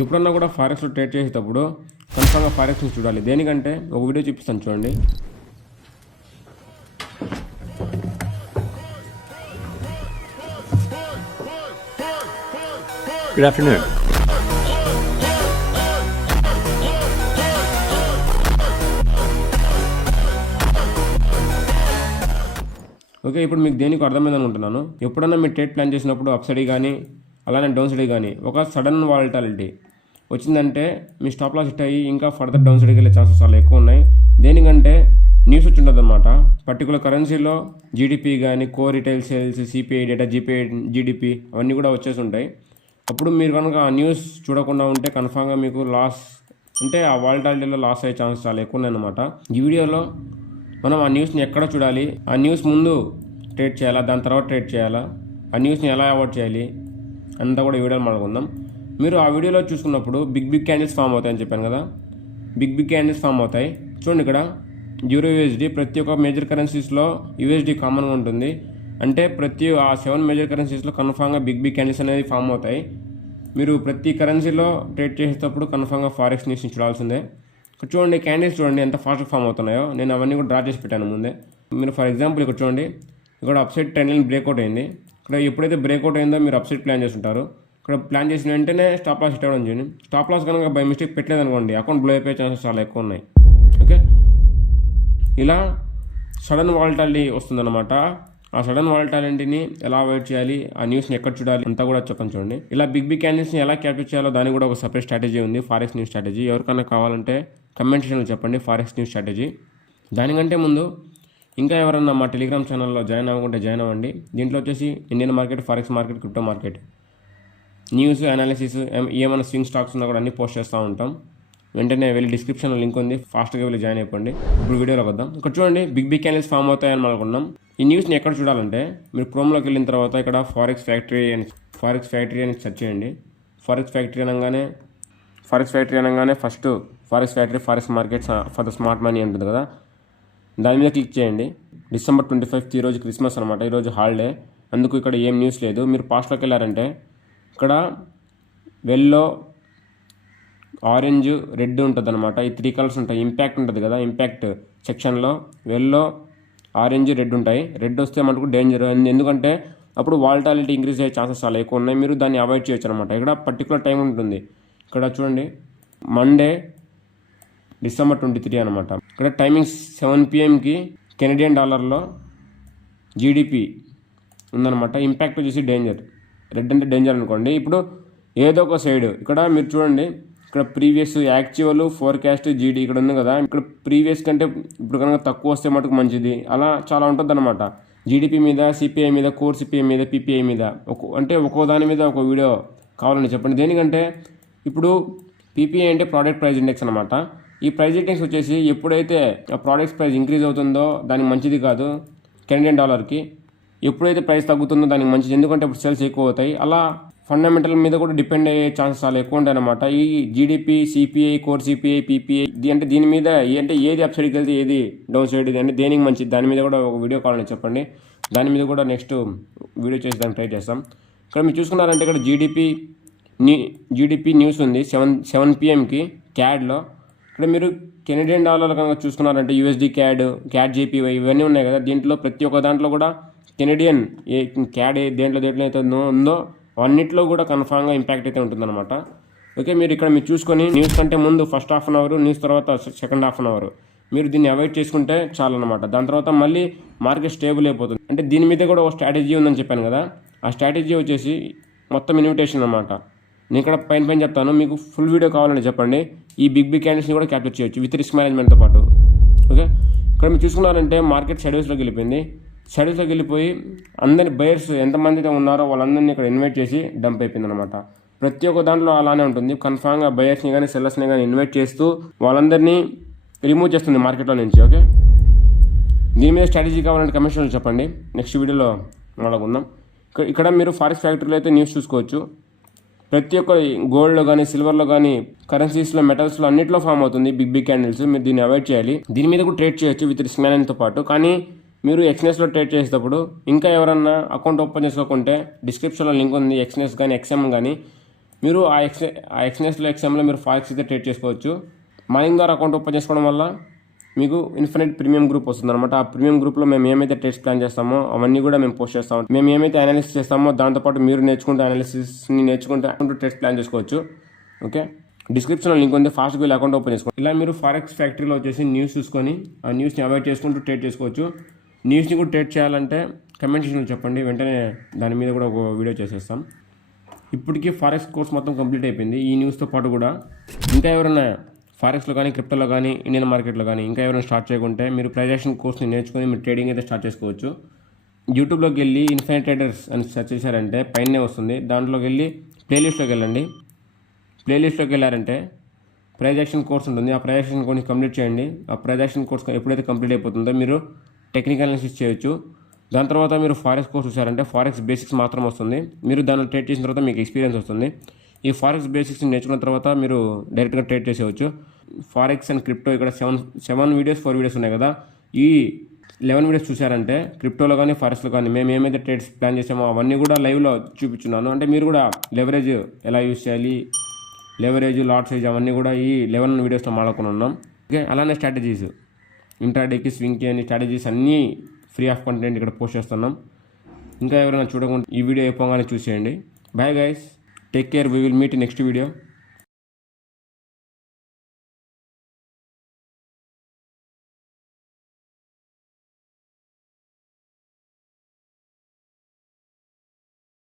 ఎప్పుడన్నా కూడా ఫారెక్స్లో ట్రేడ్ చేసేటప్పుడు కన్ఫామ్గా ఫారెక్స్ని చూడాలి. దేనికంటే ఒక వీడియో చూపిస్తాను చూడండి. Good afternoon. ఓకే, ఇప్పుడు మీకు దేనికి అర్థమైంది అనుకుంటున్నాను. ఎప్పుడన్నా మీరు ట్రేడ్ ప్లాన్ చేసినప్పుడు అప్ సైడ్ కానీ అలానే డౌన్ సైడ్ కానీ ఒక సడన్ వాలటాలిటీ వచ్చిందంటే మీ స్టాప్ లాస్ హిట్ అయ్యి ఇంకా ఫర్దర్ డౌన్ సైడ్కి వెళ్ళే ఛాన్సెస్ చాలా ఎక్కువ ఉన్నాయి. దేనికంటే న్యూస్ వచ్చి ఉంటుంది అనమాట. పర్టికులర్ కరెన్సీలో జీడిపి కానీ core retail sales, CPI data, GDP అవన్నీ కూడా వచ్చేసి ఉంటాయి. అప్పుడు మీరు కనుక ఆ న్యూస్ చూడకుండా ఉంటే కన్ఫామ్గా మీకు లాస్ అంటే ఆ వాలటాలిటీలో లాస్ అయ్యే ఛాన్సెస్ చాలా ఎక్కువ ఉన్నాయన్నమాట. ఈ వీడియోలో మనం ఆ న్యూస్ని ఎక్కడ చూడాలి, ఆ న్యూస్ ముందు ట్రేడ్ చేయాలా, దాని తర్వాత ట్రేడ్ చేయాలా, ఆ న్యూస్ని ఎలా అవాయిడ్ చేయాలి అంతా కూడా ఈ వీడియోలో మాట్లాడుకుందాం. మీరు ఆ వీడియోలో చూసుకున్నప్పుడు బిగ్ క్యాండిల్స్ ఫామ్ అవుతాయని చెప్పాను కదా. బిగ్ క్యాండిల్స్ ఫామ్ అవుతాయి. చూడండి ఇక్కడ యూరో యూఎస్డి ప్రతి ఒక్క మేజర్ కరెన్సీస్లో యూఎస్డి కామన్గా ఉంటుంది. అంటే ప్రతి ఆ 7 మేజర్ కరెన్సీస్లో కన్ఫామ్గా బిగ్ క్యాండిల్స్ అనేది ఫామ్ అవుతాయి. మీరు ప్రతి కరెన్సీలో ట్రేడ్ చేసేటప్పుడు కన్ఫామ్గా ఫారెక్స్ న్యూస్ని చూడాల్సిందే. ఇక్కడ చూడండి క్యాండిల్స్ చూడండి ఎంత ఫాస్ట్గా ఫామ్ అవుతున్నాయో. నేను అవన్నీ కూడా డ్రా చేసి పెట్టాను ముందే. మీరు ఫర్ ఎగ్జాంపుల్ ఇక్కడ చూడండి, ఇక్కడ అప్సైడ్ ట్రెండ్ లైన్ బ్రేక్అవుట్ అయింది. ఇక్కడ ఎప్పుడైతే బ్రేక్అవుట్ అయిందో మీరు అప్సైడ్ ప్లాన్ చేస్తుంటారు. ఇక్కడ ప్లాన్ చేసిన వెంటనే స్టాప్ లాస్ హిట్ అవ్వడం చేయండి. స్టాప్ లాస్ కనుక బై మిస్టేక్ పెట్టలేదు అనుకోండి, అకౌంట్ బ్లో అయిపోయే ఛాన్సెస్ చాలా ఎక్కువ ఉన్నాయి. ఓకే, ఇలా సడన్ వాలటాలిటీ వస్తుందన్నమాట. ఆ సడన్ వాలటాలిటీని ఎలా అవాయిడ్ చేయాలి, ఆ న్యూస్ని ఎక్కడ చూడాలి అంతా కూడా చెప్పండి చూడండి. ఇలా బిగ్ క్యాండిల్స్ని ఎలా క్యాప్చర్ చేయాలో దానికి కూడా ఒక సపరేట్ స్ట్రాటజీ ఉంది, ఫారెక్స్ న్యూస్ స్ట్రాటజీ. ఎవరికైనా కావాలంటే కమెంట్ సెక్షన్లో చెప్పండి ఫారెక్స్ న్యూస్ స్ట్రాటజీ. దానికంటే ముందు ఇంకా ఎవరన్నా మా టెలిగ్రామ్ ఛానల్లో జాయిన్ అవ్వకుంటే జాయిన్ అవ్వండి. దీంట్లో వచ్చేసి Indian market, forex market, crypto market news, analysis, ఏమైనా స్వింగ్ స్టాక్స్ ఉన్నా కూడా అన్నీ పోస్ట్ చేస్తూ ఉంటాం. వెంటనే వెళ్ళి డిస్క్రిప్షన్లో లింక్ ఉంది, ఫాస్ట్గా వెళ్ళి జాయిన్ అయిపోండి. ఇప్పుడు వీడియోలోకి వద్దాం. ఇక్కడ చూడండి బిగ్ క్యాండిల్స్ ఫామ్ అవుతాయని అనుకున్నాం. ఈ న్యూస్ని ఎక్కడ చూడాలంటే మీరు క్రోమ్లోకి వెళ్ళిన తర్వాత ఇక్కడ ఫారెక్స్ ఫ్యాక్టరీ అని సెర్చ్ చేయండి. ఫారెక్స్ ఫ్యాక్టరీ అనగానే first forex factory, forex market for the smart money ఉంటుంది కదా, దాని మీద క్లిక్ చేయండి. December 25th ఈరోజు క్రిస్మస్ అనమాట, ఈరోజు హాలిడే, అందుకు ఇక్కడ ఏం న్యూస్ లేదు. మీరు పాస్ట్లోకి వెళ్ళారంటే ఇక్కడ వెల్లో, ఆరెంజ్, రెడ్ ఉంటుంది అనమాట. ఈ 3 కలర్స్ ఉంటాయి. ఇంపాక్ట్ ఉంటుంది కదా, ఇంపాక్ట్ సెక్షన్లో వెల్లో, ఆరెంజ్, రెడ్ ఉంటాయి. రెడ్ వస్తే మనకు డేంజర్, ఎందుకంటే అప్పుడు వాలటాలిటీ ఇంక్రీజ్ అయ్యే ఛాన్సెస్ చాలా ఎక్కువ ఉన్నాయి. మీరు దాన్ని అవాయిడ్ చేయొచ్చు అనమాట. ఇక్కడ పర్టికులర్ టైం ఉంటుంది. ఇక్కడ చూడండి మండే December 23 అనమాట. ఇక్కడ టైమింగ్స్ 7 PM కెనడియన్ డాలర్లో జీడిపి ఉందన్నమాట. ఇంపాక్ట్ వచ్చేసి డేంజర్, రెడ్ అంటే డేంజర్ అనుకోండి. ఇప్పుడు ఏదో ఒక సైడ్ ఇక్కడ మీరు చూడండి, ఇక్కడ ప్రీవియస్ యాక్చువల్, ఫోర్కాస్ట్, జీడీ ఇక్కడ ఉంది కదా. ఇక్కడ ప్రీవియస్ కంటే ఇప్పుడు కనుక తక్కువ వస్తే మటుకు మంచిది. అలా చాలా ఉంటుంది అనమాట. జీడిపి మీద, సిపిఐ మీద, కోర్ సిపిఐ మీద, పీపీఐ మీద అంటే ఒక్కో దాని మీద ఒక వీడియో కావాలని చెప్పండి. దేనికంటే ఇప్పుడు పీపీఐ అంటే ప్రోడక్ట్ ప్రైస్ ఇండెక్స్ అనమాట. ఈ ప్రైస్ ఇండెక్స్ వచ్చేసి ఎప్పుడైతే ఆ ప్రోడక్ట్స్ ప్రైస్ ఇంక్రీజ్ అవుతుందో దానికి మంచిది కాదు కెనడియన్ డాలర్కి. ఎప్పుడైతే ప్రైస్ తగ్గుతుందో దానికి మంచిది, ఎందుకంటే ఇప్పుడు సేల్స్ ఎక్కువ అవుతాయి. అలా ఫండమెంటల్ మీద కూడా డిపెండ్ అయ్యే ఛాన్సెస్ చాలా ఎక్కువ ఉంటాయి అనమాట. ఈ GDP, CPI, core CPI, PPI అంటే దీని మీద అంటే ఏది అప్ సైడ్కి వెళ్తే ఏది డౌన్ సైడ్ అంటే దేనికి మంచిది, దాని మీద కూడా ఒక వీడియో కావాలని చెప్పండి. దాని మీద కూడా నెక్స్ట్ వీడియో చేసి దాన్ని ట్రై చేస్తాం. ఇక్కడ మీరు చూసుకున్నారంటే ఇక్కడ జీడిపి న్యూస్ ఉంది 7 PM క్యాడ్లో. ఇక్కడ మీరు కెనడియన్ డాలర్ కనుక చూసుకున్నారంటే యూఎస్డి క్యాడ్ జేపీవై ఇవన్నీ ఉన్నాయి కదా. దీంట్లో ప్రతి ఒక్క దాంట్లో కూడా కెనడియన్ క్యాడ్ దేంట్లో అయితే ఉందో అన్నింటిలో కూడా కన్ఫామ్గా ఇంపాక్ట్ అయితే ఉంటుందన్నమాట. ఓకే, మీరు ఇక్కడ మీరు చూసుకొని న్యూస్ కంటే ముందు first half an hour, news తర్వాత సెకండ్ హాఫ్ అన్ అవర్ మీరు దీన్ని అవాయిడ్ చేసుకుంటే చాలన్నమాట. దాని తర్వాత మళ్ళీ మార్కెట్ స్టేబుల్ అయిపోతుంది. అంటే దీని మీద కూడా ఒక స్ట్రాటజీ ఉందని చెప్పాను కదా. ఆ స్ట్రాటజీ వచ్చేసి మొత్తం ఇన్విటేషన్ అనమాట. నేను ఇక్కడ పైన చెప్తాను, మీకు ఫుల్ వీడియో కావాలని చెప్పండి. ఈ బిగ్ క్యాండిల్స్ని కూడా క్యాప్చర్ చేయొచ్చు విత్ రిస్క్ మేనేజ్మెంట్తో పాటు. ఓకే, ఇక్కడ మీరు చూసుకున్నారంటే మార్కెట్ సైడ్వేస్లోకి వెళ్ళిపోయింది. సైడ్వేస్లోకి వెళ్ళిపోయి అందరి బయర్స్ ఎంతమంది అయితే ఉన్నారో వాళ్ళందరినీ ఇక్కడ ఇన్వైట్ చేసి డంప్ అయిపోయింది అనమాట. ప్రతి ఒక్క దాంట్లో అలానే ఉంటుంది. కన్ఫామ్గా బయర్స్ని కానీ సెల్లర్స్ని కానీ ఇన్వైట్ చేస్తూ వాళ్ళందరినీ రిమూవ్ చేస్తుంది మార్కెట్లో నుంచి. ఓకే, దీని మీద స్ట్రాటజీ కావాలంటే కమిషన్లు చెప్పండి, నెక్స్ట్ వీడియోలో మాట్లాడుకుందాం. ఇక్కడ మీరు ఫారెక్స్ ఫ్యాక్టరీలో అయితే న్యూస్ చూసుకోవచ్చు. ప్రతి ఒక్క గోల్డ్లో కానీ, సిల్వర్లో కానీ, కరెన్సీస్లో, మెటల్స్లో అన్నింటిలో ఫామ్ అవుతుంది బిగ్ క్యాండిల్స్. మీరు దీన్ని అవాయిడ్ చేయాలి. దీని మీద కూడా ట్రేడ్ చేయొచ్చు విత్ రిస్క్ మేనేజ్మెంట్తో పాటు. కానీ మీరు ఎక్స్నెస్లో ట్రేడ్ చేసేటప్పుడు ఇంకా ఎవరన్నా అకౌంట్ ఓపెన్ చేసుకోకుంటే డిస్క్రిప్షన్లో లింక్ ఉంది. ఎక్స్నెస్ కానీ, ఎక్స్ఎం కానీ మీరు ఆ ఎక్స్ఎన్ఎస్లో ఎక్స్ఎంలో మీరు ఫారెక్స్ అయితే ట్రేడ్ చేసుకోవచ్చు. మైనింగ్ ద్వారా అకౌంట్ ఓపెన్ చేసుకోవడం వల్ల మీకు ఇన్ఫినిట్ ప్రీమియం గ్రూప్ వస్తుంది అనమాట. ఆ ప్రీమియం గ్రూప్లో మేము ఏమైతే ట్రేడ్స్ ప్లాన్ చేస్తామో అవన్నీ కూడా మేము పోస్ట్ చేస్తాం. మేము ఏమైతే అనాలిసిస్ చేస్తామో దాంతోపాటు మీరు నేర్చుకుంటే అనాలిసిస్ని నేర్చుకుంటే ట్రేడ్స్ ప్లాన్ చేసుకోవచ్చు. ఓకే, డిస్క్రిప్షన్లో లింక్ ఉంది, ఫాస్ట్గా వెళ్ళి అకౌంట్ ఓపెన్ చేసుకోండి. ఇలా మీరు ఫారెక్స్ ఫ్యాక్టరీలో వచ్చేసి న్యూస్ చూసుకొని ఆ న్యూస్ని అవాయిడ్ చేసుకుంటూ ట్రేడ్ చేసుకోవచ్చు. న్యూస్ని కూడా ట్రేడ్ చేయాలంటే కమెంట్ సెక్షన్లో చెప్పండి, వెంటనే దాని మీద కూడా ఒక వీడియో చేసేస్తాం. ఇప్పటికీ ఫారెక్స్ కోర్స్ మొత్తం కంప్లీట్ అయిపోయింది. ఈ న్యూస్తో పాటు కూడా ఇంకా ఎవరైనా ఫారెక్స్లో కానీ క్రిప్టోలో కానీ ఇండియన్ మార్కెట్లో కానీ ఇంకా ఎవరైనా స్టార్ట్ చేయకుంటే మీరు ప్రైస్ యాక్షన్ కోర్స్ని నేర్చుకొని మీరు ట్రేడింగ్ అయితే స్టార్ట్ చేసుకోవచ్చు. యూట్యూబ్లోకి వెళ్ళి ఇన్ఫినిట్ ట్రేడర్స్ అని సెర్చ్ చేశారంటే పైనే వస్తుంది. దాంట్లోకి వెళ్ళి ప్లేలిస్ట్లోకి వెళ్ళండి. ప్లేలిస్ట్లోకి వెళ్ళారంటే ప్రైస్ యాక్షన్ కోర్స్ ఉంటుంది. ఆ ప్రైస్ యాక్షన్ కోర్స్ కంప్లీట్ చేయండి. ఆ ప్రైస్ యాక్షన్ కోర్స్ ఎప్పుడైతే కంప్లీట్ అయిపోతుందో మీరు టెక్నికల్ అనాలిసిస్ చేయొచ్చు. దాని తర్వాత మీరు ఫారెక్స్ కోర్స్ చూసారంటే ఫారెక్స్ బేసిక్స్ మాత్రం వస్తుంది. మీరు దాన్ని ట్రేడ్ చేసిన తర్వాత మీకు ఎక్స్పీరియన్స్ వస్తుంది. ఈ ఫారెక్స్ బేసిక్స్ని నేర్చుకున్న తర్వాత మీరు డైరెక్ట్గా ట్రేడ్ చేసేవచ్చు. ఫారెక్స్ అండ్ క్రిప్టో ఇక్కడ సెవెన్ వీడియోస్ 4 వీడియోస్ ఉన్నాయి కదా. ఈ 11 వీడియోస్ చూసారంటే క్రిప్టోలో కానీ ఫారెక్స్లో కానీ మేము ఏమైతే ట్రేడ్స్ ప్లాన్ చేసామో అవన్నీ కూడా లైవ్లో చూపించున్నాను. అంటే మీరు కూడా లెవరేజ్ ఎలా యూజ్ చేయాలి, లెవరేజ్, లాట్ సైజ్ అవన్నీ కూడా ఈ 11 వీడియోస్లో మాట్లాడుకుని ఉన్నాం. ఓకే, అలానే స్ట్రాటజీస్, ఇంట్రాడేకి, స్వింగ్కి అని స్ట్రాటజీస్ అన్నీ ఫ్రీ ఆఫ్ కంటెంట్ ఇక్కడ పోస్ట్ చేస్తున్నాం. ఇంకా ఎవరైనా చూడకుండా ఈ వీడియో అయిపోగానే చూసేయండి. Bye guys, take care, we will meet next video.